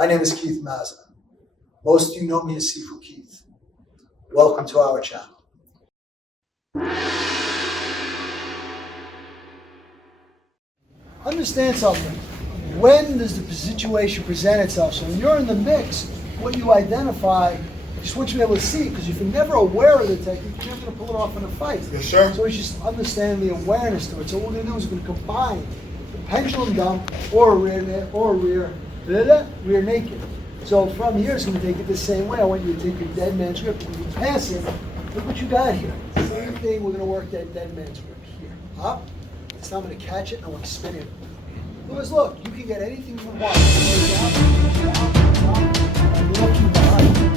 My name is Keith Mazza. Most of you know me as Sifu Keith. Welcome to our channel. Understand something. When does the situation present itself? So when you're in the mix, what you identify, I just want you to be able to see, because if you're never aware of the technique, you're never going to pull it off in a fight. Yes, sir. So it's just understanding the awareness to it. So what we're going to do is we're going to combine the pendulum dump or a rear naked. So from here, it's going to take it the same way. I want you to take your dead man's grip. When you pass it, look what you got here. Same thing, we're going to work that dead man's grip here. Up. This time I'm going to catch it and I want to spin it. Because look, you can get anything you want. I'm looking behind you.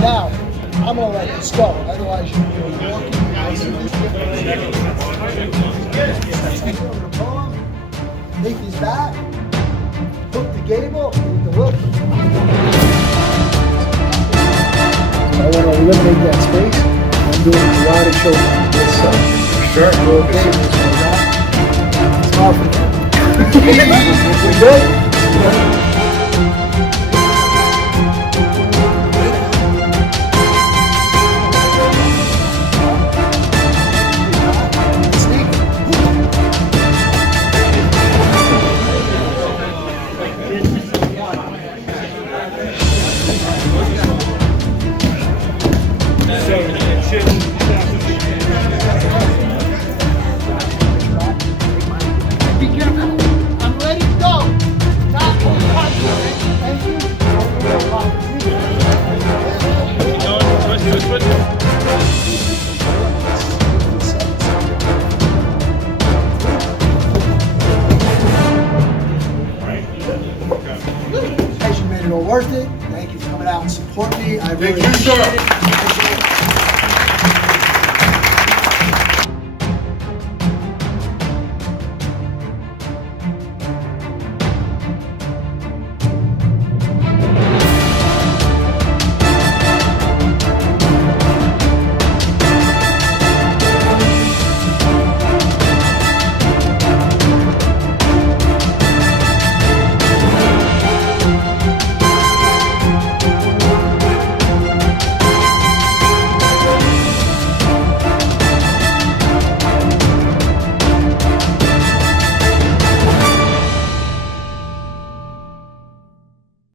Now, I'm going to let this go, otherwise you're going to be walking. Take his back, hook the gable, and the hook. I want to eliminate that space. I'm doing a lot of choke on this side. Sure. Okay, it's hard for you. We good? Be careful. I'm ready to go. Not one punch. Thank you. Guys, you made it all worth it. Thank you for coming out and support me. I really appreciate it.